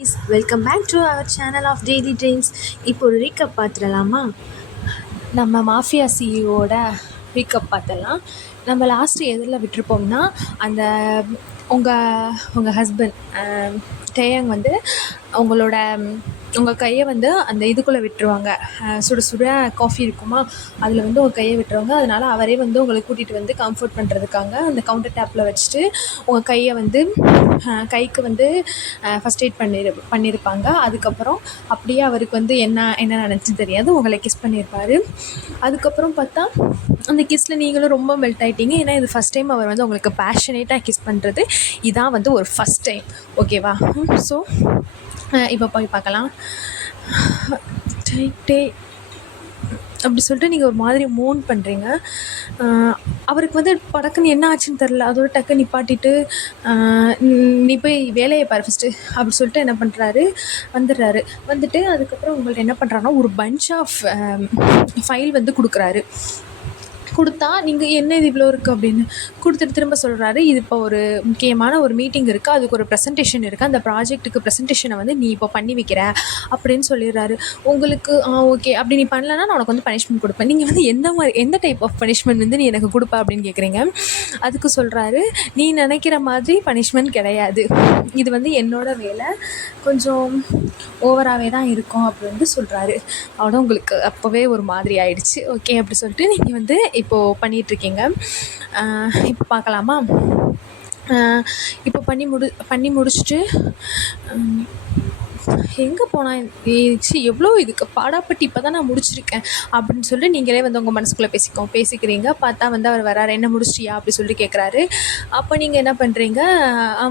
Welcome back to our channel of daily dreams. இப்போ ஒரு recap பார்த்துடலாமா? நம்ம மாஃபியா சிஇஓட ரீக்கப் பார்த்தலாம். நம்ம லாஸ்ட்டு எதில் விட்டுருப்போம்னா, அந்த உங்கள் ஹஸ்பண்ட் டேயங் வந்து உங்கள் கையை வந்து அந்த இதுக்குள்ளே விட்டுருவாங்க. சுட சுட காஃபி இருக்குமா, அதில் வந்து உங்கள் கையை விட்டுருவாங்க. அதனால் அவரே வந்து உங்களை கூட்டிகிட்டு வந்து கம்ஃபர்ட் பண்ணுறதுக்காக அந்த கவுண்டர் டேப்பில் வச்சுட்டு உங்கள் கையை வந்து கைக்கு வந்து ஃபஸ்ட் எய்ட் பண்ணியிருப்பாங்க. அதுக்கப்புறம் அப்படியே அவருக்கு வந்து என்ன நினச்சின்னு தெரியாது, உங்களை கிஸ் பண்ணியிருப்பார். அதுக்கப்புறம் பார்த்தா அந்த கிஸ்ஸில் நீங்களும் ரொம்ப மெல்ட் ஆகிட்டீங்க. ஏன்னா இது ஃபஸ்ட் டைம் அவர் வந்து உங்களுக்கு பேஷனேட்டாக கிஸ் பண்ணுறது. இதான் வந்து ஒரு ஃபஸ்ட் டைம், ஓகேவா? ஸோ இப்போ போய் பார்க்கலாம். டே அப்படி சொல்லிட்டு நீங்கள் ஒரு மாதிரி மூன் பண்ணுறீங்க. அவருக்கு வந்து படக்குன்னு என்ன ஆச்சுன்னு தெரில. அதோட டக்கு நிப்பாட்டிட்டு நீ போய் வேலையை பாரு ஃபஸ்ட்டு அப்படி சொல்லிட்டு என்ன பண்ணுறாரு, வந்துட்டு அதுக்கப்புறம் உங்கள்ட்ட என்ன பண்ணுறாருன்னா ஒரு பஞ்ச் ஆஃப் ஃபைல் வந்து கொடுத்தா நீங்கள் என்ன இது இவ்வளோ இருக்குது அப்படின்னு கொடுத்துட்டு திரும்ப சொல்கிறாரு, இது இப்போ ஒரு முக்கியமான ஒரு மீட்டிங் இருக்குது, அதுக்கு ஒரு ப்ரெசன்டேஷன் இருக்குது, அந்த ப்ராஜெக்ட்டுக்கு ப்ரெசன்டேஷனை வந்து நீ இப்போ பண்ணி வைக்கிற அப்படின்னு சொல்லிடுறாரு. உங்களுக்கு ஓகே, அப்படி நீ பண்ணலன்னா நான் உனக்கு வந்து பனிஷ்மெண்ட் கொடுப்பேன். நீங்கள் வந்து எந்த டைப் ஆஃப் பனிஷ்மெண்ட் வந்து நீ எனக்கு கொடுப்ப அப்படின்னு கேட்குறீங்க. அதுக்கு சொல்கிறாரு, நீ நினைக்கிற மாதிரி பனிஷ்மெண்ட் கிடையாது, இது வந்து என்னோட வேலை, கொஞ்சம் ஓவராகவே தான் இருக்கும் அப்படி வந்து சொல்கிறாரு. அவனும் உங்களுக்கு அப்போவே ஒரு மாதிரி ஆயிடுச்சு. ஓகே அப்படி சொல்லிட்டு நீங்கள் வந்து இப்போது பண்ணிகிட்ருக்கீங்க. இப்போ பார்க்கலாமா? இப்போ பண்ணி முடிச்சுட்டு எங்கே போனால் எவ்வளோ இதுக்கு பாடாப்பட்டு இப்போ தான் நான் முடிச்சிருக்கேன் அப்படின்னு சொல்லிட்டு நீங்களே வந்து உங்கள் மனசுக்குள்ளே பேசிக்கிறீங்க. பார்த்தா வந்து அவர் வராரு, என்ன முடிச்சிட்டியா அப்படி சொல்லிட்டு கேட்குறாரு. அப்போ நீங்கள் என்ன பண்ணுறீங்க,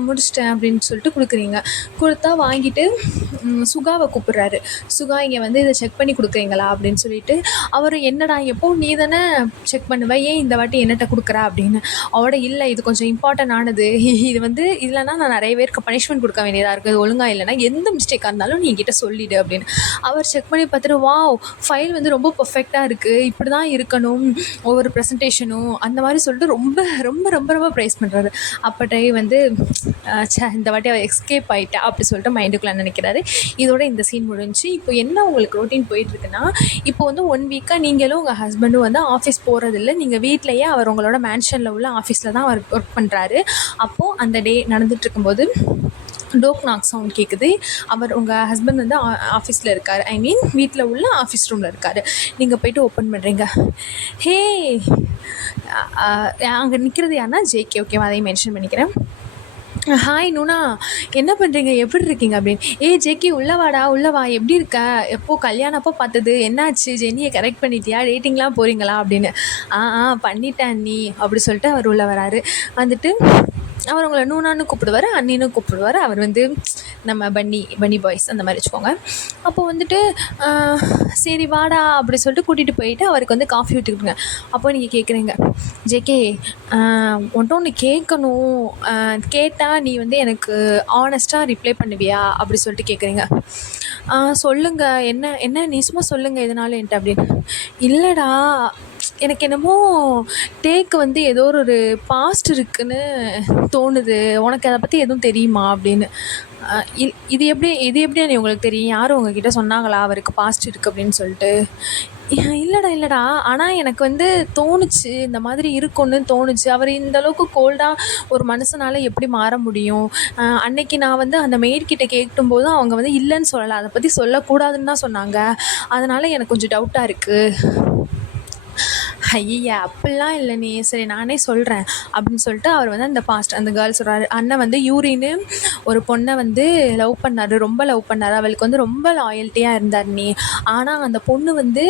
முடிச்சிட்டேன் அப்படின்னு சொல்லிட்டு கொடுத்தா வாங்கிட்டு சுகாவை கூப்பிட்றாரு. சுகா இங்கே வந்து இதை செக் பண்ணி கொடுக்குறீங்களா அப்படின்னு சொல்லிட்டு, அவர் என்னடா எப்போ நீ தானே செக் பண்ணுவேன், ஏன் இந்த வாட்டி என்னட்ட கொடுக்குறா அப்படின்னு. அவரோட இல்லை, இது கொஞ்சம் இம்பார்ட்டன் ஆனது, இது வந்து இல்லைனா நான் நிறைய பேருக்கு பனிஷ்மெண்ட் கொடுக்க வேண்டியதாக இருக்குது, இது ஒழுங்காக இல்லைனா எந்த மிஸ்டேக்காக இருந்தாலும் நீ என்கிட்ட சொல்லிவிடு அப்படின்னு. அவர் செக் பண்ணி பார்த்துட்டு, வாவ் ஃபைல் வந்து ரொம்ப பர்ஃபெக்டாக இருக்குது, இப்படி தான் இருக்கணும் ஒவ்வொரு ப்ரெசன்டேஷனும் அந்த மாதிரி சொல்லிட்டு ரொம்ப ரொம்ப ரொம்ப ரொம்ப ப்ரைஸ் பண்ணுறாரு. அப்போ வந்து இந்த வாட்டி அவள் எஸ்கேப் ஆகிட்டா அப்படி சொல்லிட்டு மைண்டுக்குள்ளே நினைக்கிறாரு. இதோட இந்த சீன் முடிஞ்சு. இப்போ என்ன உங்களுக்கு ரொட்டீன் போயிட்டுருக்குன்னா, இப்போ வந்து 1 வீக்காக நீங்களும் உங்கள் ஹஸ்பண்டும் வந்து ஆஃபீஸ் போகிறதில்ல, நீங்கள் வீட்டிலையே அவர் உங்களோட மேன்ஷனில் உள்ள ஆஃபீஸில் தான் அவர் ஒர்க் பண்ணுறாரு. அப்போது அந்த டே நடந்துகிட்ருக்கும்போது டோக் நாக் சவுண்ட் கேட்குது. உங்கள் ஹஸ்பண்ட் வந்து ஆஃபீஸில் இருக்கார், ஐ மீன் வீட்டில் உள்ள ஆஃபீஸ் ரூமில் இருக்கார். நீங்கள் போய்ட்டு ஓப்பன் பண்ணுறீங்க. ஹே அங்கே நிற்கிறது யாருன்னா ஜேகே, ஓகேவா? அதையும் மென்ஷன் பண்ணிக்கிறேன். ஹாய் நூனா, என்ன பண்ணுறீங்க, எப்படி இருக்கீங்க அப்படின்னு. ஜேகே உள்ளவாடா, உள்ளவா, எப்படி இருக்க, எப்போது கல்யாணம் அப்போ பார்த்தது, என்னாச்சு, ஜெனியை கரெக்ட் பண்ணிட்டியா, டேட்டிங்லாம் போகிறீங்களா அப்படின்னு. பண்ணிட்டேன் நீ அப்படி சொல்லிட்டு அவர் உள்ள வராரு. வந்துட்டு அவர் உங்களை நூனான்னு கூப்பிடுவார், அண்ணின்னு கூப்பிடுவார். அவர் வந்து நம்ம பன்னி பாய்ஸ் அந்த மாதிரி வச்சுக்கோங்க. அப்போது வந்துட்டு சரி வாடா அப்படி சொல்லிட்டு கூட்டிகிட்டு போயிட்டு அவருக்கு வந்து காஃபி விட்டுக்கிட்டுங்க. அப்போ நீங்கள் கேட்குறீங்க, ஜேகே ஒன்றும் ஒன்று கேட்கணும், கேட்டால் நீ வந்து எனக்கு ஆனஸ்ட்டாக ரிப்ளை பண்ணுவியா அப்படி சொல்லிட்டு கேட்குறீங்க. சொல்லுங்கள், என்ன நீ சும்மா சொல்லுங்கள் எதனாலும் என்கிட்ட அப்படின்னு. இல்லைடா, எனக்கு என்னமோ டேக்கு வந்து ஏதோ ஒரு பாஸ்ட் இருக்குன்னு தோணுது, உனக்கு அதை பற்றி எதுவும் தெரியுமா அப்படின்னு. இது எப்படி நீ உங்களுக்கு தெரியும், யாரும் உங்ககிட்ட சொன்னாங்களா அவருக்கு பாஸ்ட் இருக்குது அப்படின்னு சொல்லிட்டு. இல்லைடா, ஆனால் எனக்கு வந்து தோணுச்சு, இந்த மாதிரி இருக்குன்னு தோணுச்சு. அவர் இந்தளவுக்கு கோல்டாக ஒரு மனுஷனால் எப்படி மாற முடியும்? அன்னைக்கு நான் வந்து அந்த மெய்ட்கிட்ட கேட்கும்போதும் அவங்க வந்து இல்லைன்னு சொல்லலை, அதை பற்றி சொல்லக்கூடாதுன்னு தான் சொன்னாங்க. அதனால் எனக்கு கொஞ்சம் டவுட்டாக இருக்குது. ஐயா அப்படிலாம் இல்லை நீ, சரி நானே சொல்கிறேன் அப்படின்னு சொல்லிட்டு அவர் வந்து அந்த கேர்ள் சொல்கிறாரு. அண்ணன் வந்து யூரின்னு ஒரு பொண்ணை வந்து லவ் பண்ணார், ரொம்ப லவ் பண்ணார், அவளுக்கு வந்து ரொம்ப லாயல்ட்டியாக இருந்தார் நீ. ஆனால் அந்த பொண்ணு வந்து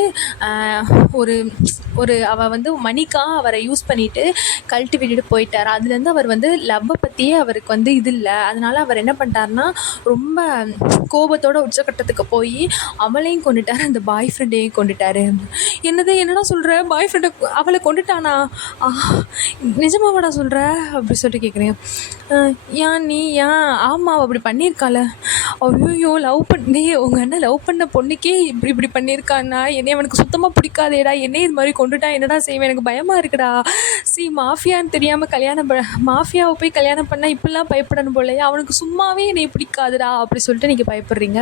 அவள் வந்து மணிக்காக அவரை யூஸ் பண்ணிவிட்டு கழட்டி விட்டுட்டு போயிட்டார். அதுலேருந்து அவர் வந்து லவ்வை பற்றியே அவருக்கு வந்து இது இல்லை. அதனால் அவர் என்ன பண்ணிட்டார்னா, ரொம்ப கோபத்தோட உச்சக்கட்டத்துக்கு போய் அவளையும் கொண்டுட்டார், அந்த பாய் ஃப்ரெண்டையும் கொண்டுட்டார். என்னடா சொல்கிற, பாய் ஃப்ரெண்டை அவளை கொண்டுட்டானா? ஆ, நிஜமாவாடா சொல்கிற அப்படி சொல்லிட்டு கேட்குறேன். ஏன் நீ ஏன்? ஆமாம், அவள் அப்படி பண்ணியிருக்காள. ஐயோ, லவ் பண்ணி உங்கள் அண்ணன் லவ் பண்ண பொண்ணுக்கே இப்படி இப்படி பண்ணியிருக்கான்னா என்னை அவனுக்கு சுத்தமாக பிடிக்காதேடா. என்னை இது மாதிரி கொண்டுட்டா என்னடா செய்வேன்? எனக்கு பயமாக இருக்குடா. மாஃபியான்னு தெரியாமல் மாஃபியாவை போய் கல்யாணம் பண்ணால் இப்படிலாம் பயப்படணும் போலையா? அவனுக்கு சும்மாவே என்னை பிடிக்காதுடா அப்படி சொல்லிட்டு நீங்கள் பயப்படுறீங்க.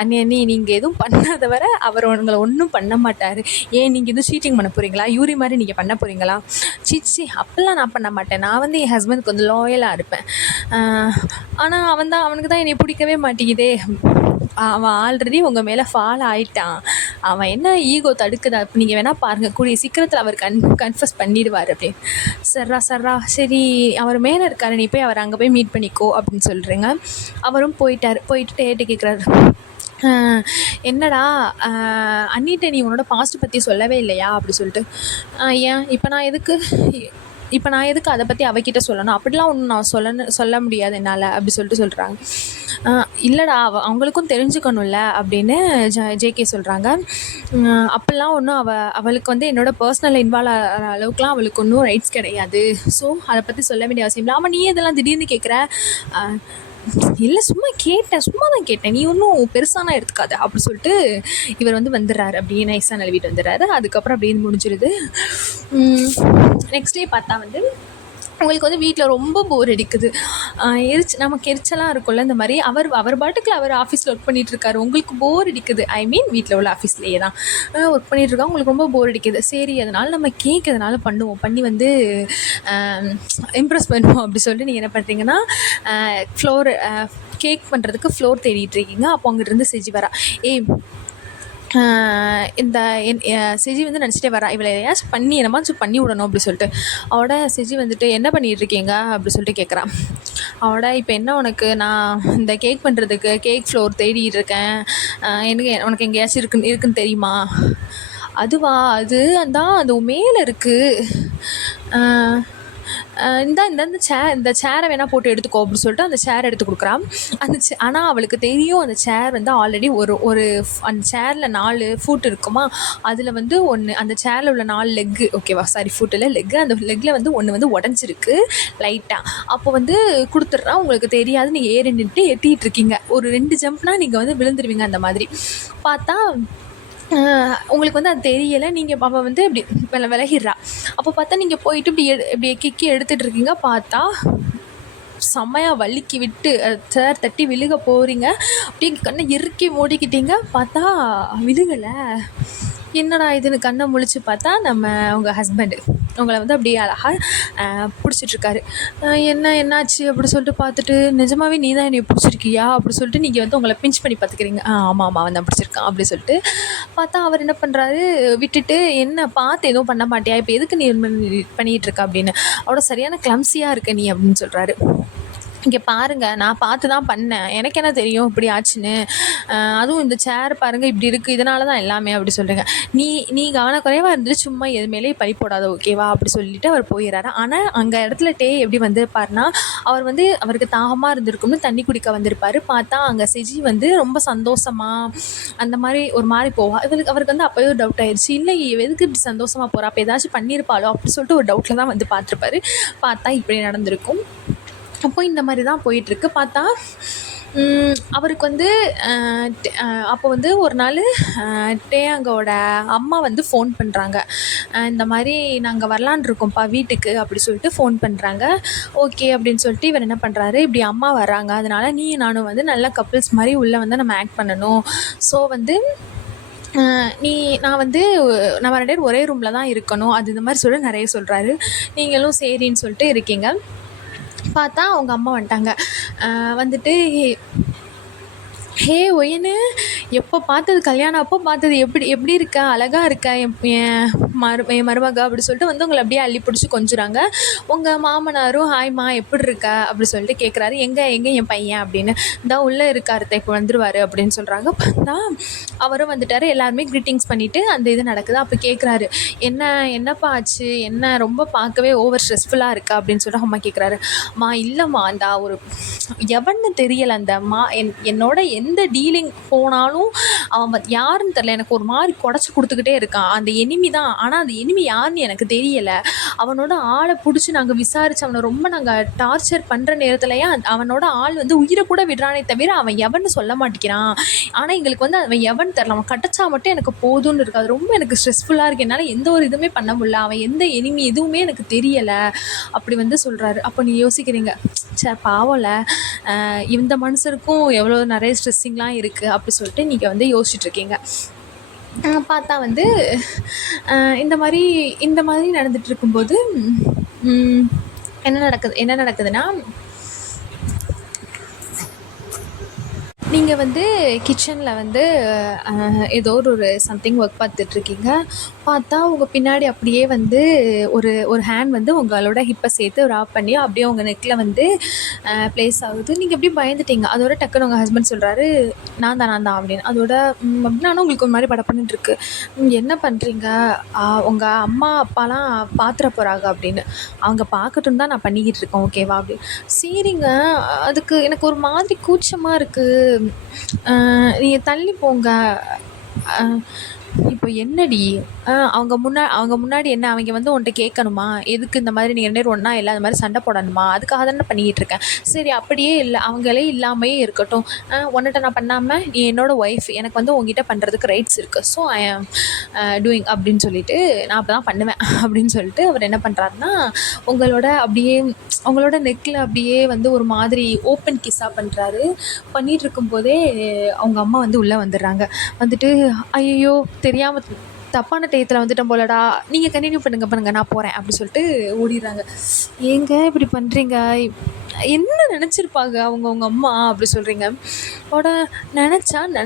அண்ணி நீங்கள் எதுவும் பண்ணாத வர அவர் உங்களை ஒன்றும் பண்ண மாட்டார். ஏன் நீங்கள் எதுவும் சீட்டிங் பண்ண போகிறீங்களா? யூரி மாதிரி நீங்கள் பண்ண போகிறீங்களா? சீச்சி, அப்பெல்லாம் நான் பண்ண மாட்டேன். நான் வந்து என் ஹஸ்பண்டுக்கு வந்து லாயலாக இருப்பேன். ஆனால் அவனுக்கு தான் என்னை பிடிக்கவே மாட்டேங்குதே. அவன் ஆல்ரெடி உங்கள் மேலே ஃபாலோ ஆகிட்டான். அவன் என்ன ஈகோ தடுக்குதா? இப்போ நீங்கள் வேணால் பாருங்கள், கூடிய சீக்கிரத்தில் அவர் கன்ஃபஸ் பண்ணிடுவார் அப்படின்னு. சரி அவர் மேலே இருக்காரு, நீ போய் அவர் அங்கே போய் மீட் பண்ணிக்கோ அப்படின்னு சொல்கிறேங்க. அவரும் போயிட்டு டேட்டு கேட்குறாரு. என்னடா அண்ணிட்ட நீ உன்னோட பாஸ்ட் பற்றி சொல்லவே இல்லையா அப்படி சொல்லிட்டு. ஏன் இப்போ நான் எதுக்கு அதை பற்றி அவகிட்ட சொல்லணும்? அப்படிலாம் ஒன்றும் நான் சொல்ல முடியாது என்னால் அப்படி சொல்லிட்டு சொல்கிறாங்க. இல்லைடா, அவங்களுக்கும் தெரிஞ்சுக்கணும்ல அப்படின்னு ஜேகே சொல்கிறாங்க. அப்படிலாம் ஒன்றும் அவளுக்கு வந்து என்னோட பர்சனல் இன்வால்வ் ஆகிற அளவுக்குலாம் அவளுக்கு ஒன்றும் ரைட்ஸ் கிடையாது. ஸோ அதை பற்றி சொல்ல வேண்டிய அவசியம் இல்லை. ஆமாம், நீ இதெல்லாம் திடீர்னு கேட்குற? இல்லை, சும்மா தான் கேட்டேன், நீ ஒன்றும் பெருசானா எடுத்துக்காது அப்படி சொல்லிட்டு இவர் வந்து வந்துடுறாரு. அப்படியே நைஸாக நழுவிட்டு வந்துடுறாரு. அதுக்கப்புறம் அப்படின்னு முடிஞ்சிருது. நெக்ஸ்ட் டே பார்த்தா வந்து உங்களுக்கு வந்து வீட்டில் ரொம்ப போர் அடிக்குது. நமக்கு எரிச்சலாக இருக்கும்ல. இந்த மாதிரி அவர் பாட்டுக்குள்ள அவர் ஆஃபீஸில் ஒர்க் பண்ணிகிட்ருக்காரு. உங்களுக்கு போர் அடிக்குது. ஐ மீன் வீட்டில் உள்ள ஆஃபீஸ்லேயே தான் ஒர்க் பண்ணிகிட்ருக்காங்க. உங்களுக்கு ரொம்ப போர் அடிக்குது. சரி, அதனால் நம்ம கேக் எதனால பண்ணி வந்து இம்ப்ரெஸ் பண்ணுவோம் அப்படி சொல்லிட்டு நீங்கள் என்ன பண்ணுறீங்கன்னா, கேக் பண்ணுறதுக்கு ஃப்ளோர் தேடிட்டுருக்கீங்க. அப்போ அங்கிட்டிருந்து செஞ்சு வரா. இந்த செஜி வந்து நினச்சிட்டே வரா, இவளை எதையாச்சும் என்னமாச்சும் பண்ணி விடணும் அப்படி சொல்லிட்டு. அவட செஜி வந்துட்டு என்ன பண்ணிகிட்ருக்கீங்க அப்படி சொல்லிட்டு கேட்குறான். அவட இப்போ என்ன உனக்கு? நான் இந்த கேக் பண்ணுறதுக்கு கேக் ஃப்ளோர் தேடிட்டு இருக்கேன். உனக்கு எங்கேயாச்சும் இருக்குன்னு தெரியுமா? அதுவா? அது மேலே இருக்குது. இந்த சேரை வேணால் போட்டு எடுத்துக்கோ அப்படின்னு சொல்லிட்டு அந்த சேர் எடுத்து கொடுக்குறான். ஆனால் அவளுக்கு தெரியும் அந்த சேர் வந்து ஆல்ரெடி ஒரு அந்த சேரில் 4 ஃபுட் இருக்குமா. அதில் வந்து அந்த சேரில் உள்ள 4 லெக்கு, ஓகேவா, சாரி ஃபுட்டில் லெக்கு, அந்த லெக்கில் வந்து ஒன்று வந்து உடஞ்சிருக்கு லைட்டாக. அப்போ வந்து கொடுத்துட்றான். உங்களுக்கு தெரியாது, நீங்கள் ஏறி நின்று எட்டிகிட்டு இருக்கீங்க. ஒரு 2 ஜம்ப்னால் நீங்கள் வந்து விழுந்துருவீங்க. அந்த மாதிரி பார்த்தா உங்களுக்கு வந்து அது தெரியலை. நீங்கள் அவள் வந்து இப்படி விலகிடுறா. அப்போ பார்த்தா நீங்கள் போயிட்டு இப்படி கிக்கி எடுத்துகிட்டு இருக்கீங்க. பார்த்தா செம்மையாக வலிக்கி விட்டு சேர் தட்டி விழுக போகிறீங்க. அப்படியே கண்ணை இறுக்கி மூடிக்கிட்டீங்க. பார்த்தா விழுகலை. என்னடா இதுன்னு கண்ணை முழிச்சு பார்த்தா உங்கள் ஹஸ்பண்டு உங்களை வந்து அப்படியே அழகாக பிடிச்சிட்ருக்காரு. என்னாச்சு அப்படி சொல்லிட்டு பார்த்துட்டு, நிஜமாவே நீ தான் என்னை பிடிச்சிருக்கியா அப்படி சொல்லிட்டு நீங்கள் வந்து உங்களை பிஞ்ச் பண்ணி பார்த்துக்கிறீங்க. ஆமாம் அவன் தான் பிடிச்சிருக்கான் அப்படி சொல்லிட்டு பார்த்தா அவர் என்ன பண்ணுறாரு, விட்டுட்டு என்ன பார்த்து எதுவும் பண்ண மாட்டியா, இப்போ எதுக்கு நீ பண்ணிகிட்ருக்க அப்படின்னு. அவட சரியான கிளம்ஸியாக இருக்க நீ அப்படின்னு சொல்கிறாரு. இங்கே பாருங்கள், நான் பார்த்து தான் பண்ணேன், எனக்கு என்ன தெரியும் இப்படி ஆச்சுன்னு. அதுவும் இந்த சேர் பாருங்கள் இப்படி இருக்குது, இதனால தான் எல்லாமே அப்படி சொல்கிறேங்க. நீ கவனக்குறைவாக இருந்துட்டு சும்மா எது மேலே பழி போடாத, ஓகேவா அப்படி சொல்லிட்டு அவர் போயிடுறாரு. ஆனால் அங்கே இடத்துல எப்படி வந்திருப்பார்னா, அவருக்கு தாகமாக இருந்திருக்கும்னு தண்ணி குடிக்க வந்திருப்பார். பார்த்தா அங்கே செஜி வந்து ரொம்ப சந்தோஷமாக அந்த மாதிரி ஒரு மாதிரி போவா. அவருக்கு வந்து அப்போயே ஒரு டவுட் ஆயிடுச்சு. இல்லை, எதுக்கு இப்படி சந்தோஷமாக போகிறா, அப்போ ஏதாச்சும் பண்ணியிருப்பாளோ அப்படி சொல்லிட்டு ஒரு டவுட்டில் தான் வந்து பார்த்துருப்பாரு. பார்த்தா இப்படி நடந்திருக்கும். அப்போ இந்த மாதிரி தான் போயிட்டுருக்கு. பார்த்தா அவருக்கு வந்து அப்போ வந்து ஒரு நாள் டேயாங்கோட அம்மா வந்து ஃபோன் பண்ணுறாங்க. இந்த மாதிரி நாங்கள் வரலான் இருக்கோம்ப்பா வீட்டுக்கு அப்படி சொல்லிட்டு ஃபோன் பண்ணுறாங்க. ஓகே அப்படின்னு சொல்லிட்டு இவர் என்ன பண்ணுறாரு, இப்படி அம்மா வராங்க, அதனால் நானும் வந்து நல்ல கப்புள்ஸ் மாதிரி உள்ளே வந்து நம்ம ஆக்ட் பண்ணணும். ஸோ வந்து நான் வந்து நம்ம 2 பேரும் ஒரே ரூமில் தான் இருக்கணும், அது இந்த மாதிரி சொல்லி நிறைய சொல்கிறாரு. நீங்களும் சரின்னு சொல்லிட்டு இருக்கீங்க. பார்த்தா அவங்க அம்மா வந்துட்டாங்க. வந்துட்டு ஹே ஒயனு, எப்போ பார்த்தது கல்யாணம் அப்போ பார்த்தது, எப்படி இருக்க, அழகாக இருக்க என் மருமக அப்படி சொல்லிட்டு வந்து உங்களை அப்படியே அள்ளி பிடிச்சி கொஞ்சுறாங்க. உங்கள் மாமனாரும் ஹாய்மா எப்படி இருக்க அப்படி சொல்லிட்டு கேட்குறாரு. எங்கே என் பையன் அப்படின்னு. தான் உள்ளே இருக்காரு, இப்போ வந்துடுவார் அப்படின்னு சொல்கிறாங்க. பார்த்தா அவரும் வந்துட்டார். எல்லாருமே க்ரீட்டிங்ஸ் பண்ணிவிட்டு அந்த இது நடக்குது. அப்போ கேட்குறாரு, என்னப்பா ஆச்சு, என்ன ரொம்ப பார்க்கவே ஓவர் ஸ்ட்ரெஸ்ஃபுல்லாக இருக்கா அப்படின்னு சொல்லிட்டு அம்மா கேட்குறாரு. இல்லைம்மா, அந்த ஒரு எவன்னு தெரியலை, அந்த என்னோட எந்த எந்த டீலிங் போனாலும் அவன் யாருன்னு தெரில, எனக்கு ஒரு மாதிரி குடச்சி கொடுத்துக்கிட்டே இருக்கான். அந்த எனிமி தான், ஆனால் அந்த எனிமி யாருன்னு எனக்கு தெரியலை. அவனோட ஆளை பிடிச்சி நாங்கள் விசாரித்து அவனை ரொம்ப நாங்கள் டார்ச்சர் பண்ணுற நேரத்துலையே அவனோட ஆள் வந்து உயிரை கூட விடுறானே தவிர அவன் எவன்னு சொல்ல மாட்டேங்கிறான். ஆனால் எங்களுக்கு வந்து அவன் எவன் தெரில, அவன் கட்டச்சா மட்டும் எனக்கு போதும்னு இருக்குது. அது ரொம்ப எனக்கு ஸ்ட்ரெஸ்ஃபுல்லாக இருக்குது. என்னால் எந்த ஒரு இதுவுமே பண்ண முடியல. அவன் எந்த எனிமி எதுவுமே எனக்கு தெரியலை அப்படி வந்து சொல்கிறாரு. அப்போ நீ யோசிக்கிறீங்க, சே பாவம்ல, இந்த மனுஷருக்கும் எவ்வளோ நிறைய ஸ்ட்ரெஸ்ஸிங்லாம் இருக்குது அப்படி சொல்லிட்டு நீங்கள் வந்து யோசிச்சுட்ருக்கீங்க. பார்த்தா வந்து இந்த மாதிரி நடந்துட்டு இருக்கும்போது என்ன நடக்குதுன்னா, நீங்கள் வந்து கிச்சனில் வந்து ஏதோ ஒரு சம்திங் ஒர்க் பார்த்துட்ருக்கீங்க. பார்த்தா உங்கள் பின்னாடி அப்படியே வந்து ஒரு ஹேண்ட் வந்து உங்களோட ஹிப்பை சேர்த்து ராப் பண்ணி அப்படியே உங்கள் நெக்கில் வந்து ப்ளேஸ் ஆகுது. நீங்கள் அப்படியே பயந்துட்டீங்க. அதோட டக்குன்னு உங்கள் ஹஸ்பண்ட் சொல்கிறாரு, நான் தான் அப்படின்னு. அதோட அப்படின்னா உங்களுக்கு ஒரு மாதிரி படப்பண்ணிட்டு இருக்கு. என்ன பண்ணுறீங்க, உங்கள் அம்மா அப்பாலாம் பார்த்துட போகிறாங்க அப்படின்னு. அவங்க பார்க்கட்டும் தான் நான் பண்ணிக்கிட்டு இருக்கேன், ஓகேவா அப்படின்னு. சரிங்க, அதுக்கு எனக்கு ஒரு மாதிரி கூச்சமாக இருக்குது, நீங்கள் தள்ளி போங்க. இப்போ என்னடி, அவங்க முன்னாடி என்ன அவங்க வந்து உன்கிட்ட கேட்கணுமா, எதுக்கு இந்த மாதிரி நீங்கள் 2 பேரும் ஒன்றா இல்லை அந்த மாதிரி சண்டை போடணுமா, அதுக்காக தானே பண்ணிக்கிட்டு இருக்கேன். சரி அப்படியே இல்லை, அவங்களே இல்லாமையே இருக்கட்டும். உன்னிட்ட நான் பண்ணாமல் நீ என்னோடய ஒய்ஃப், எனக்கு வந்து உங்ககிட்ட பண்ணுறதுக்கு ரைட்ஸ் இருக்குது. ஸோ ஐ ஆம் டூயிங் அப்படின்னு சொல்லிட்டு நான் அப்போ தான் பண்ணுவேன் அப்படின்னு சொல்லிட்டு அவர் என்ன பண்ணுறாருன்னா, உங்களோட நெக்கில் அப்படியே வந்து ஒரு மாதிரி ஓப்பன் கிஸ்ஸாக பண்ணுறாரு. பண்ணிகிட்டு இருக்கும்போதே அவங்க அம்மா வந்து உள்ளே வந்துடுறாங்க. வந்துட்டு, ஐயோ தெரியாமல் தப்பான டயத்தில் வந்துட்டோம் போலடா, நீங்கள் கண்டினியூ பண்ணுங்க நான் போகிறேன் அப்படி சொல்லிட்டு ஓடிடுறாங்க. ஏங்க இப்படி பண்ணுறீங்க, என்ன நினச்சிருப்பாங்க அவங்க அம்மா அப்படி சொல்கிறீங்க.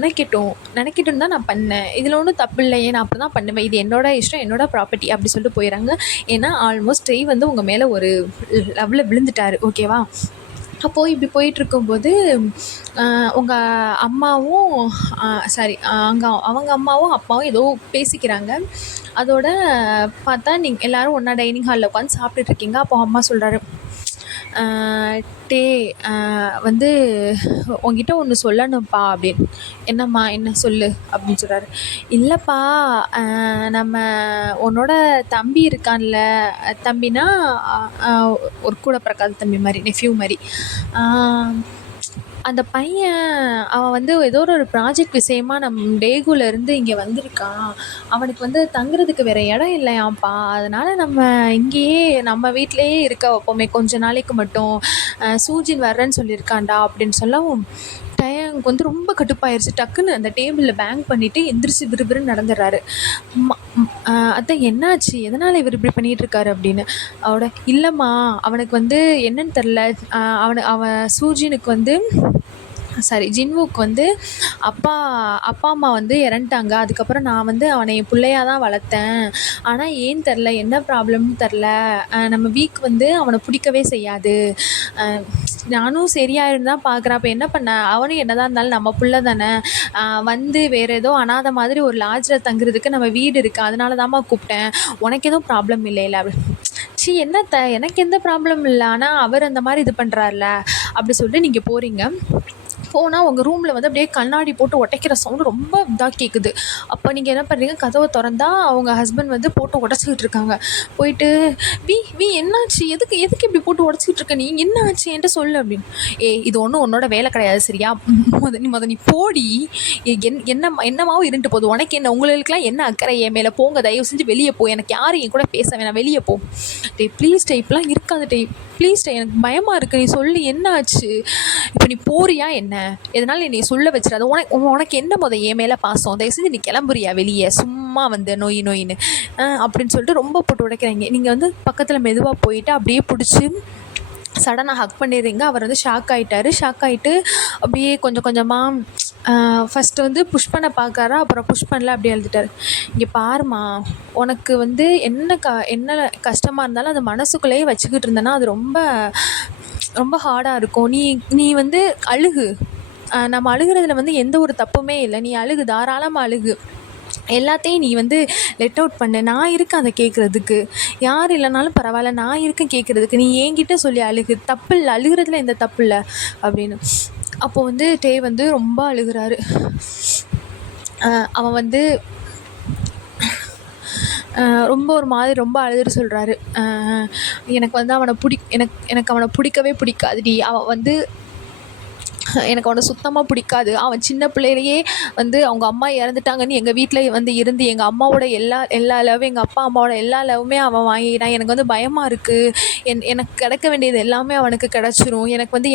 நினைக்கட்டும் தான் நான் பண்ணேன், இதில் ஒன்றும் தப்பு இல்லையே, நான் அப்படி தான் பண்ணுவேன், இது என்னோட இஷ்டம், என்னோட ப்ராப்பர்ட்டி அப்படி சொல்லிட்டு போயிடறாங்க. ஏன்னா ஆல்மோஸ்ட் வந்து உங்கள் மேலே ஒரு லெவலில் விழுந்துட்டார், ஓகேவா. அப்போது இப்படி போயிட்டுருக்கும்போது உங்கள் அம்மாவும் அவங்க அம்மாவும் அப்பாவும் ஏதோ பேசிக்கிறாங்க. அதோட பார்த்தா நீங்கள் எல்லோரும் ஒன்றா டைனிங் ஹாலில் உட்காந்து சாப்பிட்டுட்ருக்கீங்க. அப்போ அம்மா சொல்கிறாரு, வந்து உங்ககிட்ட ஒன்று சொல்லணும்ப்பா அப்படின்னு. என்னம்மா, என்ன சொல்லு அப்படின்னு சொல்கிறாரு. இல்லைப்பா, நம்ம உன்னோட தம்பி இருக்கான்ல, தம்பினா ஒரு கூட பிறக்காத தம்பி மாதிரி, நெஃப்யூ மாதிரி, அந்த பையன் அவன் வந்து ஏதோ ஒரு ப்ராஜெக்ட் விஷயமா டேகுலேருந்து இங்கே வந்திருக்கான். அவனுக்கு வந்து தங்குறதுக்கு வேறு இடம் இல்லையாம்ப்பா, அதனால் நம்ம இங்கேயே நம்ம வீட்டிலையே இருக்க வைப்போமே கொஞ்ச நாளைக்கு மட்டும், சூஜின் வர்றேன்னு சொல்லியிருக்கான்டா அப்படின்னு சொல்லவும் எனக்கு வந்து ரொம்ப கடுப்பாயிருச்சு. டக்குன்னு அந்த டேபிளில் பேங்க் பண்ணிவிட்டு எந்திரிச்சு விறுவிறுன்னு நடந்துடுறாரு. அதான் என்னாச்சு, எதனால் இவர் இப்படி பண்ணிகிட்ருக்காரு அப்படின்னு. இல்லைம்மா, அவனுக்கு வந்து என்னன்னு தெரில, அவன் சூஜினுக்கு வந்து ஜின்வுக்கு வந்து அப்பா அம்மா வந்து இறந்துட்டாங்க. அதுக்கப்புறம் நான் வந்து அவனை என் பிள்ளையாக தான் வளர்த்தேன். ஆனால் ஏன்னு தெரில, என்ன ப்ராப்ளம்னு தெரில, நம்ம வீக் வந்து அவனை பிடிக்கவே செய்யாது. நானும் சரியாயிருந்து தான் பார்க்குறேன். அப்போ என்ன பண்ண, அவனும் என்ன தான் இருந்தாலும் நம்ம பிள்ளை தானே, வந்து வேறு ஏதோ அனாதை மாதிரி ஒரு லாட்ஜில் தங்குறதுக்கு நம்ம வீடு இருக்குது, அதனால தான்மா கூப்பிட்டேன், உனக்கு எதுவும் ப்ராப்ளம் இல்லைல்ல அப்படி. என்னத்த, எனக்கு எந்த ப்ராப்ளம் இல்லை, ஆனால் அவர் அந்த மாதிரி இது பண்ணுறாருல அப்படி சொல்லிட்டு நீங்கள் போகிறீங்க. போனால் உங்கள் ரூமில் வந்து அப்படியே கண்ணாடி போட்டு உடைக்கிற சவுண்டு ரொம்ப இதாக கேட்குது. அப்போ நீங்கள் என்ன பண்ணுறீங்க, கதவை திறந்தா அவங்க ஹஸ்பண்ட் வந்து போட்டு உடச்சிக்கிட்டு இருக்காங்க. போயிட்டு, வி என்னாச்சு, எதுக்கு இப்படி போட்டு உடச்சிக்கிட்டு இருக்க, நீ என்ன ஆச்சு என்கிட்ட சொல்லு அப்படின்னு. இது ஒன்றும் உன்னோட வேலை கிடையாது சரியா, நீ போடி, என்னமாவும் இருந்துட்டு போகுது, உனக்கு என்ன, உங்களுக்கெல்லாம் என்ன அக்கறை என் மேலே, போங்க தயவு செஞ்சு வெளியே போ, எனக்கு யாரும் என் கூட பேச வேணாம், வெளியே போ ப்ளீஸ் இப்பெல்லாம் இருக்காது ப்ளீஸ் எனக்கு பயமாக இருக்குது, நீ சொல்லி என்ன ஆச்சு, இப்போ நீ போறியா என்ன, எதனால் என்னை சொல்ல வச்சிடாது, உனக்கு என்ன என் மேலே பாசம், தயவு செஞ்சு நீ கிளம்புறியா வெளியே, சும்மா வந்து நோயின்னு அப்படின்னு சொல்லிட்டு ரொம்ப போட்டு உடைக்கிறாங்க. நீங்கள் வந்து பக்கத்தில் மெதுவாக போயிட்டு அப்படியே பிடிச்சி சடனாக ஹக் பண்ணிடுறீங்க. அவர் வந்து ஷாக் ஆகிட்டு அப்படியே கொஞ்சம் கொஞ்சமாக ஃபஸ்ட்டு வந்து புஷ் பண்ண பார்க்காரா, அப்புறம் புஷ் பண்ணல, அப்படியே எழுதிட்டார். இங்கே பாருமா, உனக்கு வந்து என்ன கஷ்டமாக இருந்தாலும் அது மனசுக்குள்ளேயே வச்சுக்கிட்டு இருந்தேன்னா அது ரொம்ப ரொம்ப ஹார்டாக இருக்கும். நீ வந்து அழுகு, நம்ம அழுகிறதுல வந்து எந்த ஒரு தப்புமே இல்லை, நீ அழுகு, தாராளமாக அழுகு, எல்லாத்தையும் நீ வந்து லெட் அவுட் பண்ணு, நான் இருக்கேன் அதை கேட்குறதுக்கு, யார் இல்லைனாலும் பரவாயில்ல, நான் இருக்கேன் கேட்குறதுக்கு, நீ என்கிட்ட சொல்லி அழுகு, தப்பு இல்லை, அழுகிறதுல எந்த தப்பு இல்லை அப்படின்னு. அப்போது வந்து டே வந்து ரொம்ப அழுகிறாரு. அவன் வந்து ரொம்ப ஒரு மாதிரி ரொம்ப அழுதுட்டு சொல்கிறாரு, எனக்கு வந்து அவனை எனக்கு அவனை பிடிக்கவே பிடிக்காதுடி. அவன் வந்து எனக்கு அவனை சுத்தமாக பிடிக்காது. அவன் சின்ன பிள்ளையிலேயே வந்து அவங்க அம்மா இறந்துட்டாங்கன்னு எங்கள் வீட்டில் வந்து இருந்து எங்கள் அம்மாவோட எல்லா லவ்வும், எங்கள் அப்பா அம்மாவோட எல்லா லவ்வுமே அவன் வாங்கிட்டான். எனக்கு வந்து பயமாக இருக்குது. எனக்கு கிடைக்க வேண்டியது எல்லாமே அவனுக்கு கிடச்சிரும். எனக்கு வந்து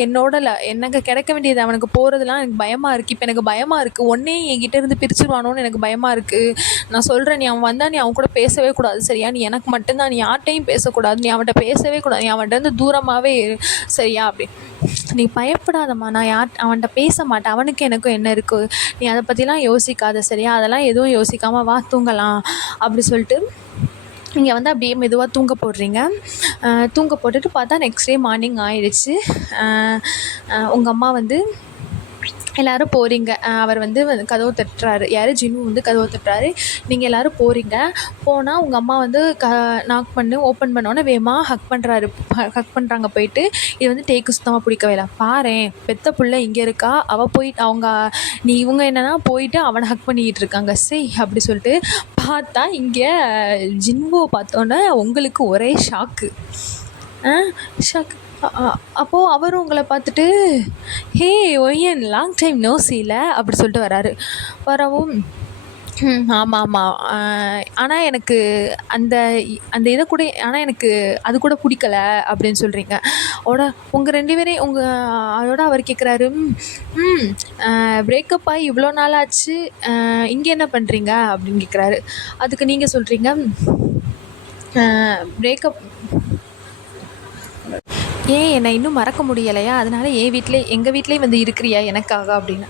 எனக்கு கிடைக்க வேண்டியது அவனுக்கு போகிறதுலாம் எனக்கு பயமாக இருக்குது. இப்போ எனக்கு பயமாக இருக்குது. ஒன்றே என்கிட்ட இருந்து பிரிச்சுருவானோன்னு எனக்கு பயமாக இருக்குது. நான் சொல்கிறேன், நீ அவன் வந்தால் நீ அவன் கூட பேசவே கூடாது, சரியா? நீ எனக்கு மட்டும்தான், நீ யார்கிட்டையும் பேசக்கூடாது, நீ அவன்கிட்ட பேசவே கூடாது, நீ அவன்கிட்ட இருந்து தூரமாகவே இரு, சரியா? அப்படி நீ பயப்படாதம்மா, நான் அவன்கிட்ட பேச மாட்டேன். அவனுக்கு எனக்கும் என்ன இருக்குது, நீ அதை பற்றிலாம் யோசிக்காத, சரியா? அதெல்லாம் எதுவும் யோசிக்காமல் வா தூங்கலாம் அப்படி சொல்லிட்டு நீங்கள் வந்து அப்படியே மெதுவாக தூங்க போடுறீங்க. தூங்க போட்டுட்டு பார்த்தா நெக்ஸ்ட் டே மார்னிங் ஆயிடுச்சு. உங்கள் அம்மா வந்து எல்லோரும் போகிறீங்க. அவர் வந்து கதவு தட்டுறாரு. யார்? ஜின்னு வந்து கதவு தட்டுறாரு. நீங்கள் எல்லோரும் போகிறீங்க. போனால் உங்கள் அம்மா வந்து நாக் பண்ணி ஓப்பன் பண்ணோன்னே வேகமாக ஹக் பண்ணுறாங்க. போயிட்டு இது வந்து டேக்கு சுத்தமாக பிடிக்கவே இல்லை. பாரேன், பெத்த பிள்ளை இங்கே இருக்கா, அவள் போயிட்டு இவங்க என்னன்னா போயிட்டு அவனை ஹக் பண்ணிக்கிட்டு இருக்காங்க. அப்படி சொல்லிட்டு பார்த்தா இங்கே ஜின்னுவை பார்த்தோன்னே உங்களுக்கு ஒரே ஷாக்கு. அப்போது அவரும் உங்களை பார்த்துட்டு, ஹே ஒய்யன், லாங் டைம் நோ சீல அப்படி சொல்லிட்டு வராரு. வரவும் ஆமாம் ஆமாம், ஆனால் எனக்கு அந்த இதை கூட, ஆனால் எனக்கு அது கூட பிடிக்கல அப்படின்னு சொல்கிறீங்க. உங்கள் 2 பேரையும் அதோட அவர் கேட்குறாரு, பிரேக்கப் ஆகி இவ்வளோ நாள் ஆச்சு, இங்கே என்ன பண்ணுறீங்க அப்படின்னு கேட்குறாரு. அதுக்கு நீங்கள் சொல்கிறீங்க, பிரேக்கப் ஏன் என்னை இன்னும் மறக்க முடியலையா, அதனால் எங்கள் வீட்டிலே வந்து இருக்கிறியா எனக்காக அப்படின்னு.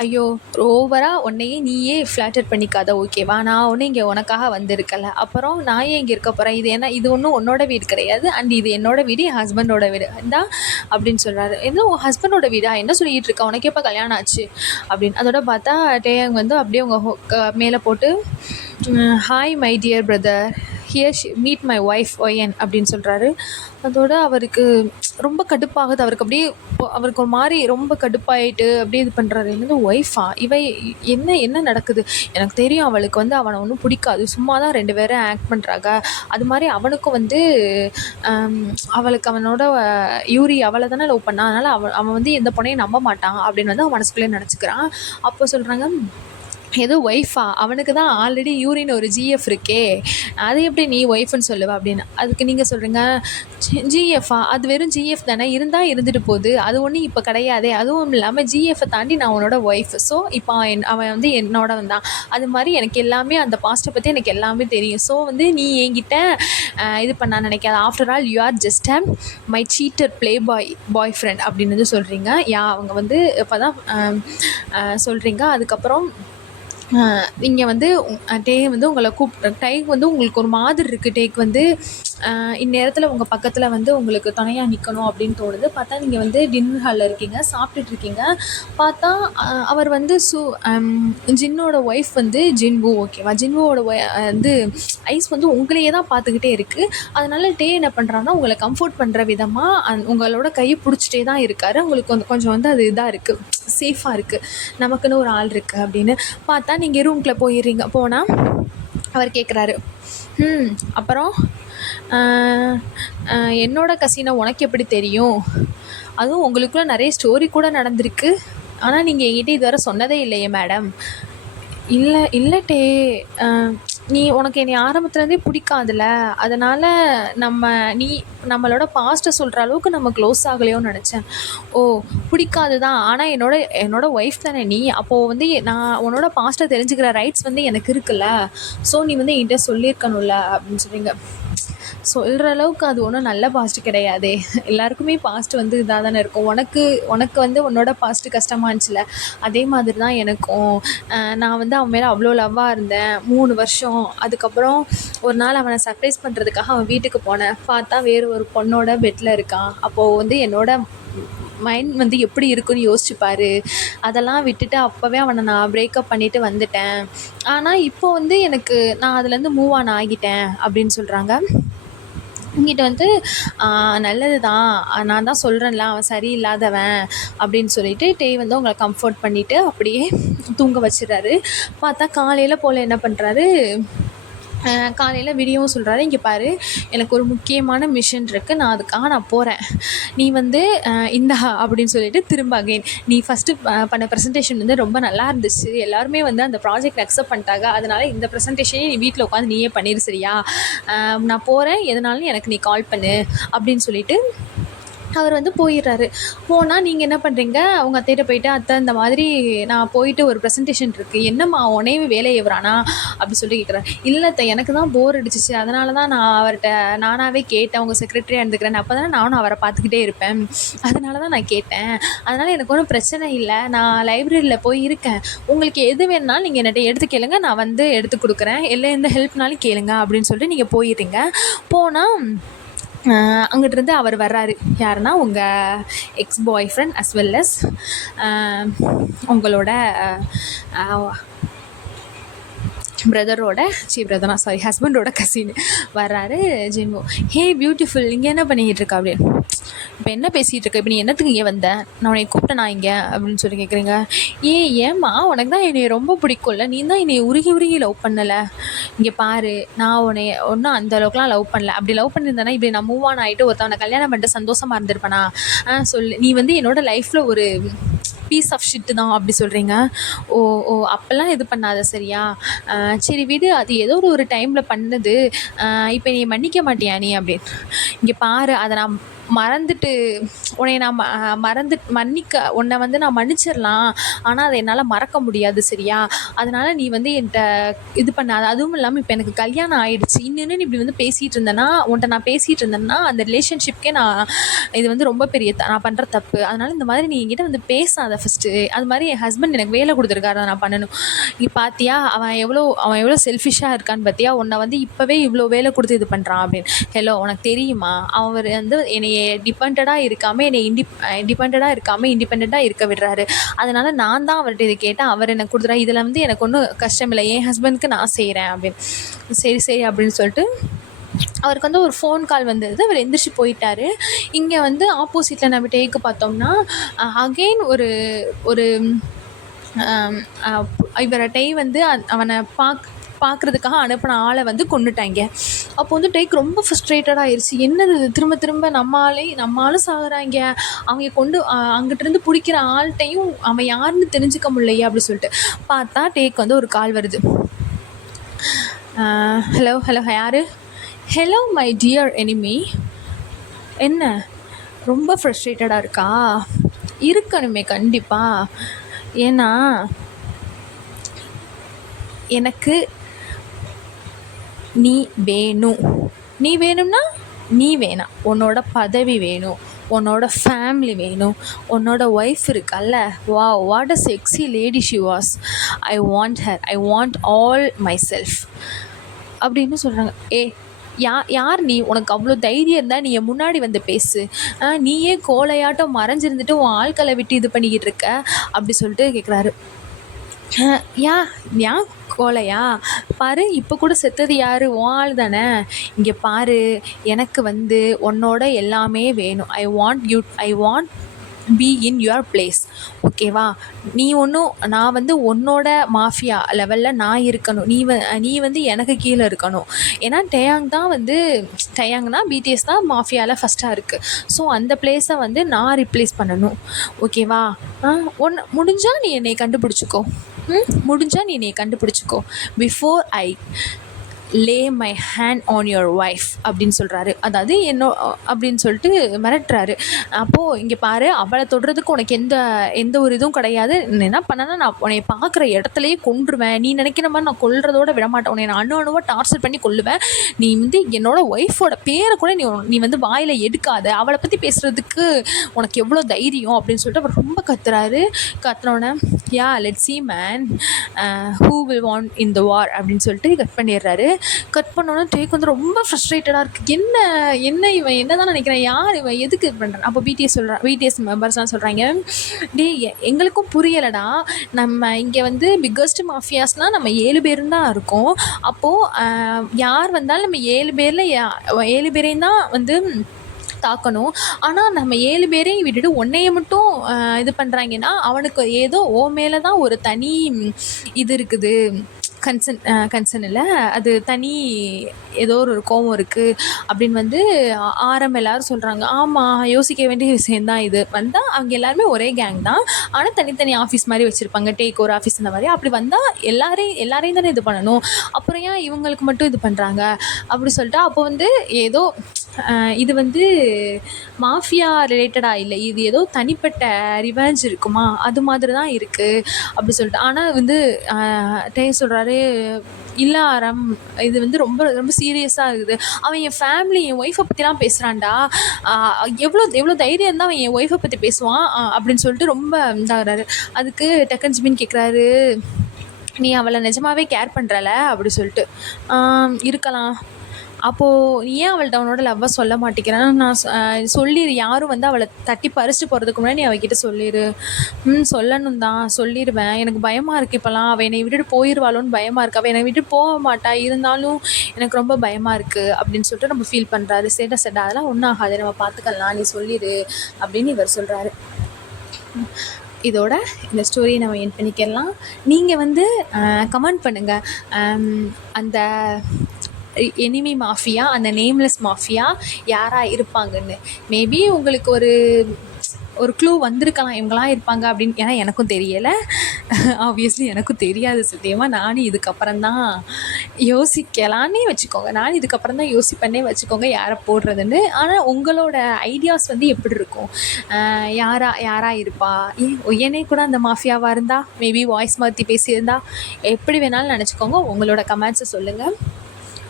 ஐயோ, ஓவராக உன்னையே நீயே ஃப்ளாட்டர் பண்ணிக்காத, ஓகேவா? நான் ஒன்றும் இங்கே உனக்காக வந்திருக்கல, அப்புறம் நான் ஏன் இங்கே இருக்க போகிறேன்? இது ஒன்றும் உன்னோட வீடு கிடையாது, அண்ட் இது என்னோடய வீடு, என் ஹஸ்பண்டோட வீடு தான் அப்படின்னு சொல்கிறாரு. என்ன உன் ஹஸ்பண்டோட வீடா? என்ன சொல்லிகிட்டு இருக்கா? உனக்கு எப்போ கல்யாணம் ஆச்சு அப்படின்னு. அதோட பார்த்தா டேயங் வந்து அப்படியே உங்கள் மேலே போட்டு, hi my dear brother, here meet my wife wine அப்படின்னு சொல்கிறாரு. அதோட அவருக்கு ரொம்ப கடுப்பாகுது. அவருக்கு ஒரு மாதிரி ரொம்ப கடுப்பாயிட்டு அப்படியே இது பண்ணுறாரு. என்னது ஒய்ஃபா? என்ன நடக்குது? எனக்கு தெரியும் அவளுக்கு வந்து அவனை ஒன்றும் பிடிக்காது, சும்மா தான் 2 பேரும் ஆக்ட் பண்ணுறாங்க. அது மாதிரி அவனுக்கும் வந்து அவளுக்கு அவனோட யூரி அவளை தானே லவ் பண்ணான், அதனால் அவன் வந்து எந்த பொண்ணையும் நம்ப மாட்டான் அப்படின்னு வந்து அவன் மனசுக்குள்ளே நினச்சிக்கிறான். அப்போ சொல்கிறாங்க, ஏதோ ஒய்ஃபா? அவனுக்கு தான் ஆல்ரெடி யூரின் ஒரு ஜிஎஃப் இருக்கே, அது எப்படி நீ ஒய்ஃப்னு சொல்லுவ அப்படின்னு. அதுக்கு நீங்கள் சொல்கிறீங்க, ஜிஎஃபா? அது வெறும் ஜிஎஃப் தானே, இருந்தால் இருந்துட்டு போகுது, அது ஒன்றும் இப்போ கிடையாதே. அதுவும் இல்லாமல் ஜிஎஃப்பை தாண்டி நான் உன்னோட ஒய்ஃப். ஸோ இப்போ அவன் வந்து என்னோட வந்தான். அது மாதிரி எனக்கு எல்லாமே அந்த பாஸ்ட்டை பற்றி எனக்கு எல்லாமே தெரியும். ஸோ வந்து நீ என்கிட்ட இது பண்ண நினைக்காத. After all you are just my seater bye friend அப்படின்னு வந்து சொல்கிறீங்க. அவங்க வந்து இப்போ தான் சொல்கிறீங்க. அதுக்கப்புறம் இங்கே வந்து டே வந்து உங்களை டைம் வந்து உங்களுக்கு ஒரு மாதிரி இருக்குது. டேக் வந்து இந்நேரத்தில் உங்கள் பக்கத்தில் வந்து உங்களுக்கு துணையாக நிற்கணும் அப்படின்னு தோணுது. பார்த்தா நீங்கள் வந்து டின்னர் ஹாலில் இருக்கீங்க, சாப்பிட்டுட்ருக்கீங்க. பார்த்தா அவர் வந்து ஜின்னோட ஒய்ஃப் வந்து ஜின்வு, ஓகேவா? ஜின்வுவோட வந்து ஐஸ் வந்து உங்களையே தான் பார்த்துக்கிட்டே இருக்குது. அதனால் டே என்ன பண்ணுறாங்கன்னா உங்களை கம்ஃபர்ட் பண்ணுற விதமாக உங்களோட கையை பிடிச்சிட்டே தான் இருக்கார். உங்களுக்கு கொஞ்சம் வந்து அது இதாக இருக்குது, சேஃபாக இருக்குது, நமக்குன்னு ஒரு ஆள் இருக்குது அப்படின்னு. பார்த்தா நீங்கள் ரூம்குள்ளே போனால் அவர் கேட்குறாரு, அப்புறம் என்னோட கசினை உனக்கு எப்படி தெரியும்? அதுவும் உங்களுக்குள்ள நிறைய ஸ்டோரி கூட நடந்திருக்கு, ஆனால் நீங்கள் என்கிட்ட இதுவரை சொன்னதே இல்லையே மேடம். இல்லை டே, உனக்கு என்னை ஆரம்பத்துலேருந்தே பிடிக்காதுல்ல, அதனால் நம்மளோட பாஸ்ட்டை சொல்கிற அளவுக்கு நம்ம க்ளோஸ் ஆகலையோன்னு நினச்சேன். ஓ, பிடிக்காது தான், ஆனால் என்னோட ஒய்ஃப் தானே நீ, அப்போது வந்து நான் உன்னோட பாஸ்ட்டை தெரிஞ்சுக்கிற ரைட்ஸ் வந்து எனக்கு இருக்குல்ல, ஸோ நீ வந்து என்கிட்ட சொல்லியிருக்கணும்ல அப்படின்னு சொல்கிறீங்க. சொல்கிற அளவுக்கு அது ஒன்றும் நல்ல பாஸ்ட் கிடையாதே. எல்லாருக்குமே பாஸ்ட் வந்து இதாக தானே இருக்கும். உனக்கு வந்து உன்னோட பாஸ்ட்டு கஷ்டமாக இருந்துச்சுல, அதே மாதிரி தான் எனக்கும். நான் வந்து அவன் மேலே அவ்வளோ லவ்வாக இருந்தேன் 3 வருஷம். அதுக்கப்புறம் ஒரு நாள் அவனை சர்ப்ரைஸ் பண்ணுறதுக்காக அவன் வீட்டுக்கு போனேன். பார்த்தா வேறு ஒரு பொண்ணோட பெட்டில் இருக்கான். அப்போது வந்து என்னோட மைண்ட் வந்து எப்படி இருக்குன்னு யோசிச்சுப்பார். அதெல்லாம் விட்டுட்டு அப்போவே அவனை நான் பிரேக்கப் பண்ணிவிட்டு வந்துட்டேன். ஆனால் இப்போ வந்து நான் அதுலேருந்து மூவ் ஆன் ஆகிட்டேன் அப்படின்னு சொல்கிறாங்க. இங்கிட்ட வந்து நல்லது தான், நான் தான் சொல்கிறேன்ல அவன் சரியில்லாதவன் அப்படின்னு சொல்லிட்டு டேய் வந்து அவங்கள கம்ஃபர்ட் பண்ணிவிட்டு அப்படியே தூங்க வச்சிடுறாரு. பார்த்தா காலையில் போல் என்ன பண்ணுறாரு, காலையில் விடியவும் சொல்கிறாரு, இங்கே பாரு எனக்கு ஒரு முக்கியமான மிஷன் இருக்குது, நான் போகிறேன், நீ வந்து இந்தா அப்படின்னு சொல்லிட்டு திரும்ப அகைன் நீ ஃபஸ்ட்டு பண்ண ப்ரெசன்டேஷன் வந்து ரொம்ப நல்லா இருந்துச்சு, எல்லாருமே வந்து அந்த ப்ராஜெக்ட் அக்செப்ட் பண்ணிட்டாங்க, அதனால் இந்த ப்ரெசன்டேஷனே நீ வீட்டில் உட்காந்து நீயே பண்ணிடு சரியா, நான் போகிறேன், எதனாலும் எனக்கு நீ கால் பண்ணு அப்படின்னு சொல்லிட்டு அவர் வந்து போயிடுறாரு. போனால் நீங்கள் என்ன பண்ணுறீங்க, அவங்க அத்தைகிட்ட போயிட்டு அத்தை இந்த மாதிரி நான் போயிட்டு ஒரு ப்ரெசன்டேஷன் இருக்குது, என்னம்மா உடனே வேலையை எவரானா அப்படி சொல்லி கேட்குறாரு. இல்லை அத்தை எனக்கு தான் போர் அடிச்சிச்சு, அதனால தான் நான் அவர்கிட்ட நானாகவே கேட்டேன், உங்கள் செக்ரட்டரியாக இருந்துக்கிறேன், அப்போ தானே நானும் அவரை பார்த்துக்கிட்டே இருப்பேன், அதனால தான் நான் கேட்டேன், அதனால் எனக்கு ஒன்றும் பிரச்சனை இல்லை, நான் லைப்ரரியில் போய் இருக்கேன், உங்களுக்கு எது வேணுனாலும் நீங்கள் என்கிட்ட எடுத்து கேளுங்க, நான் வந்து எடுத்து கொடுக்குறேன், இல்லை எந்த ஹெல்ப்னாலும் கேளுங்க அப்படின்னு சொல்லிட்டு நீங்கள் போயிடுறீங்க. போனால் அங்கிட்டிருந்து அவர் வர்றாரு. யாருன்னா உங்கள் எக்ஸ் பாய் ஃப்ரெண்ட் அஸ் வெல் அஸ் உங்களோட ஹஸ்பண்டோட கசின் வர்றாரு. ஜிம்மு, ஹே பியூட்டிஃபுல், இங்கே என்ன பண்ணிக்கிட்டு இருக்கா அப்படின்னு. இப்போ என்ன பேசிகிட்டு இருக்க, இப்போ நீ என்னத்துக்கு இங்கே வந்த, நான் உன்னை கூப்பிட்டேன் நான் இங்கே அப்படின்னு சொல்லி கேட்குறீங்க. ஏம்மா உனக்கு தான் என்னை ரொம்ப பிடிக்கும்ல, நீ தான் என்னை உருகி லவ் பண்ணலை, இங்கே பாரு நான் உன்னை ஒன்றும் அந்த அளவுக்குலாம் லவ் பண்ணல, அப்படி லவ் பண்ணியிருந்தேன்னா இப்படி நான் மூவ் ஆன் ஆகிட்டு ஒருத்தவனை கல்யாணம் பண்ணிட்டு சந்தோஷமாக இருந்திருப்பேனா, சொல்லு, நீ வந்து என்னோடய லைஃப்பில் ஒரு பீஸ் ஆஃப் ஷிட்டு தான் அப்படி சொல்கிறீங்க. ஓ ஓ அப்போல்லாம் இது பண்ணாத சரியா, சரி விடு, அது ஏதோ ஒரு டைமில் பண்ணது, இப்போ நீ மன்னிக்க மாட்டியா நீ அப்படின்னு. இங்கே பாரு, அதை நான் மறந்துட்டு உன்னை நான் உன்னை வந்து நான் மன்னிச்சிடலாம், ஆனால் அதை என்னால் மறக்க முடியாது சரியா, அதனால் நீ வந்து என்கிட்ட இது பண்ணாத, அதுவும் இல்லாமல் இப்போ எனக்கு கல்யாணம் ஆகிடுச்சு, இன்னும் இப்படி வந்து பேசிகிட்டு இருந்தேன்னா உன்ட்ட நான் பேசிகிட்டு இருந்தேன்னா அந்த ரிலேஷன்ஷிப்கே நான் இது வந்து ரொம்ப பெரிய நான் பண்ணுற தப்பு, அதனால் இந்த மாதிரி நீ என்கிட்ட வந்து பேசாத ஃபஸ்ட்டு, அது மாதிரி என் ஹஸ்பண்ட் எனக்கு வேலை கொடுத்துருக்காரு, அதை நான் பண்ணணும், நீ பார்த்தியா அவன் எவ்வளோ செல்ஃபிஷாக இருக்கான்னு பார்த்தியா, உன்னை வந்து இப்போவே இவ்வளோ வேலை கொடுத்து இது பண்ணுறான் அப்படின்னு. ஹலோ உனக்கு தெரியுமா, அவர் வந்து என்னை டிபெண்டடாக இருக்காமல் இண்டிபெண்ட்டாக இருக்க விடுறாரு, அதனால் நான் தான் அவர்கிட்ட இது கேட்டேன், அவர் எனக்கு கொடுத்துறா, இதில் வந்து எனக்கு ஒன்றும் கஷ்டம் இல்லை, என் ஹஸ்பண்டுக்கு நான் செய்கிறேன் அப்படின்னு. சரி அப்படின்னு சொல்லிட்டு அவருக்கு வந்து ஒரு ஃபோன் கால் வந்தது, அவர் எந்திரிச்சு போயிட்டார். இங்கே வந்து ஆப்போசிட்டில் நம்ம டேக்கு பார்த்தோம்னா அகெயின் ஒரு இவரை டே வந்து அவனை பார்க்குறதுக்காக அனுப்பின ஆளை வந்து கொண்டுட்டாங்க. அப்போ வந்து டேக் ரொம்ப ஃப்ரஸ்ட்ரேட்டட் ஆயிடுச்சு, என்னது திரும்ப நம்ம ஆளும் சாகுறாங்க, அவங்க கொண்டு அங்கிட்டிருந்து பிடிக்கிற ஆள்கிட்டையும் அவன் யாருன்னு தெரிஞ்சுக்க முடியலையே அப்படி சொல்லிட்டு பார்த்தா டேக் வந்து ஒரு கால் வருது. ஹலோ யார், ஹலோ மை டியர் எனிமி, என்ன ரொம்ப ஃப்ரஸ்ட்ரேட்டடாக இருக்கா, இருக்கணுமே கண்டிப்பாக, ஏன்னா எனக்கு நீ வேணும்னா நீ வேணாம், உன்னோட பதவி வேணும், உன்னோட ஃபேமிலி வேணும், உன்னோட ஒய்ஃப் இருக்கல்ல, what a sexy lady she was, I want all my self அப்படின்னு சொல்கிறாங்க. யார் நீ, உனக்கு அவ்வளோ தைரியம் இருந்தால் நீ முன்னாடி வந்து பேசு, நீயே கோலையாட்டம் மறைஞ்சிருந்துட்டு உன் ஆட்களை விட்டு இது பண்ணிக்கிட்டு இருக்க அப்படி சொல்லிட்டு கேட்குறாரு. ஏன் கோலையா, பாரு இப்போ கூட செத்தது யார், உன் ஆள் தானே, இங்கே பாரு எனக்கு வந்து உன்னோட எல்லாமே வேணும், I want be in your place, ஓகேவா, நான் வந்து உன்னோட மாஃபியா லெவலில் நான் இருக்கணும், நீ வந்து எனக்கு கீழே இருக்கணும், ஏன்னா டேயாங்னா பிடிஎஸ் தான் மாஃபியாவில் ஃபஸ்ட்டாக இருக்குது, ஸோ அந்த பிளேஸை வந்து நான் ரிப்ளேஸ் பண்ணணும், ஓகேவா, முடிஞ்சால் நீ என்னை கண்டுபிடிச்சிக்கோ before I lay my hand on your wife அப்படின்னு சொல்கிறாரு. அதாவது அப்படின்னு சொல்லிட்டு மிரட்டுறாரு. அப்போது இங்கே பாரு, அவளை தொடுறதுக்கு உனக்கு எந்த ஒரு இதுவும் கிடையாது, என்ன பண்ணனா நான் உன்னை பார்க்குற இடத்துலையே கொன்றுவேன், நீ நினைக்கிற மாதிரி நான் கொல்றதோட விடமாட்டேன், உன்னை நான் அணுவாக டார்ச்சர் பண்ணி கொல்லுவேன், நீ வந்து என்னோட ஒய்ஃபோட பேரை கூட நீ வந்து வாயில் எடுக்காத, அவளை பற்றி பேசுகிறதுக்கு உனக்கு எவ்வளோ தைரியம் அப்படின்னு சொல்லிட்டு அவர் ரொம்ப கத்துனோடனே let's see man who will want in the war அப்படின்னு சொல்லிட்டு கட் பண்ணிடுறாரு. கட் பண்ணோன்னே டேக் வந்து ரொம்ப ஃப்ரஸ்ட்ரேட்டடாக இருக்குது. என்ன என்ன இவன் என்ன தான் நினைக்கிறேன், யார் இவன், எதுக்கு இது பண்ணுறான்? அப்போ பிடிஎஸ் மெம்பர்ஸ்லாம் சொல்கிறாங்க, எங்களுக்கும் புரியலடா, நம்ம இங்கே வந்து பிக்கஸ்ட் மாஃபியாஸ்னால் நம்ம 7 பேரும் தான் இருக்கோம். அப்போது யார் வந்தாலும் நம்ம 7 பேரில் 7 பேரையும் தான் வந்து தாக்கணும். ஆனால் நம்ம 7 பேரையும் விட்டுட்டு உன்னைய மட்டும் இது பண்ணுறாங்கன்னா அவனுக்கு ஏதோ மேலே தான் ஒரு தனி இது இருக்குது, கன்சர்ன் இல்லை, அது தனி ஏதோ ஒரு கோவம் இருக்குது அப்படின்னு வந்து எல்லோரும் சொல்கிறாங்க. ஆமாம், யோசிக்க வேண்டிய விஷயந்தான் இது. வந்தால் அவங்க எல்லாருமே ஒரே கேங் தான், ஆனால் தனித்தனி ஆஃபீஸ் மாதிரி வச்சுருப்பாங்க, டேக் ஒரு ஆஃபீஸ் இந்த மாதிரி. அப்படி வந்தால் எல்லாரையும் தானே இது பண்ணணும், அப்புறம் ஏன் இவங்களுக்கு மட்டும் இது பண்ணுறாங்க அப்படி சொல்லிட்டு. அப்போ வந்து ஏதோ இது வந்து மாஃபியா ரிலேட்டடாக இல்லை, இது ஏதோ தனிப்பட்ட ரிவெஞ்ச் இருக்குமா அது மாதிரி தான் இருக்குது அப்படி சொல்லிட்டு. ஆனால் வந்து டே சொல்கிறாரு, இல்லை ஆரம், இது வந்து ரொம்ப ரொம்ப சீரியஸாக இருக்குது. அவன் என் ஃபேமிலி, என் ஒய்ஃபை பற்றிலாம் பேசுகிறான்டா, எவ்வளோ தைரியம் இருந்தால் அவன் என் ஒய்ஃபை பற்றி பேசுவான் அப்படின்னு சொல்லிட்டு ரொம்ப இதாகிறாரு. அதுக்கு டக்குன்னு ஜிமின் கேட்குறாரு, நீ அவளை நிஜமாகவே கேர் பண்ணுறல அப்படி சொல்லிட்டு. இருக்கலாம், அப்போது ஏன் அவள்கிட்ட அவனோட லவ்வை சொல்ல மாட்டேங்கிறேன்னு நான் சொல்லிடு, யாரும் வந்து அவளை தட்டி பறிச்சுட்டு போகிறதுக்கு முன்னாடி நீ அவகிட்ட சொல்லிடு. சொல்லணும் தான், சொல்லிடுவேன். எனக்கு பயமாக இருக்குது இப்போலாம், அவள் என்னை விட்டுட்டு போயிடுவாளோன்னு பயமாக இருக்குது, அவள் என்னை விட்டு போக மாட்டா, இருந்தாலும் எனக்கு ரொம்ப பயமாக இருக்குது அப்படின்னு சொல்லிட்டு நம்ம ஃபீல் பண்ணுறாரு. செட அதெல்லாம் ஒன்றும் ஆகாது, நம்ம பார்த்துக்கலாம், நீ சொல்லிடு அப்படின்னு இவர் சொல்கிறாரு. இதோட இந்த ஸ்டோரியை நம்ம எண்ட் பண்ணிக்கலாம். நீங்கள் வந்து கமெண்ட் பண்ணுங்கள், அந்த எனிமி மாஃபியா, அந்த நேம்லெஸ் மாஃபியா யாராக இருப்பாங்கன்னு. மேபி உங்களுக்கு ஒரு க்ளூ வந்திருக்கலாம், இவங்களாம் இருப்பாங்க அப்படின்னு. ஏன்னா எனக்கும் தெரியலை, ஆப்வியஸ்லி எனக்கும் தெரியாது சத்தியமாக. நானும் இதுக்கப்புறம் தான் யோசிக்கலான்னே வச்சுக்கோங்க, நானும் இதுக்கப்புறம் தான் யோசிப்பேன்னே வச்சுக்கோங்க யாரை போடுறதுன்னு. ஆனால் உங்களோட ஐடியாஸ் வந்து எப்படி இருக்கும், யாராக இருப்பா, என்னே கூட அந்த மாஃபியாவாக இருந்தால், மேபி வாய்ஸ் மாற்றி பேசியிருந்தா, எப்படி வேணாலும் நினச்சிக்கோங்க. உங்களோட கமெண்ட்ஸை சொல்லுங்கள்.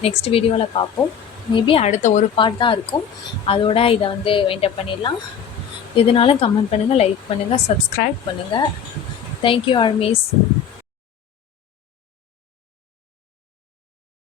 நெக்ஸ்ட் வீடியோவில் பார்ப்போம். மேபி அடுத்த ஒரு பார்ட் தான் இருக்கும், அதோட இதை வந்து வைண்டப் பண்ணிடலாம். எதுனாலும் கமெண்ட் பண்ணுங்கள், லைக் பண்ணுங்கள், சப்ஸ்கிரைப் பண்ணுங்கள். Thank you armies.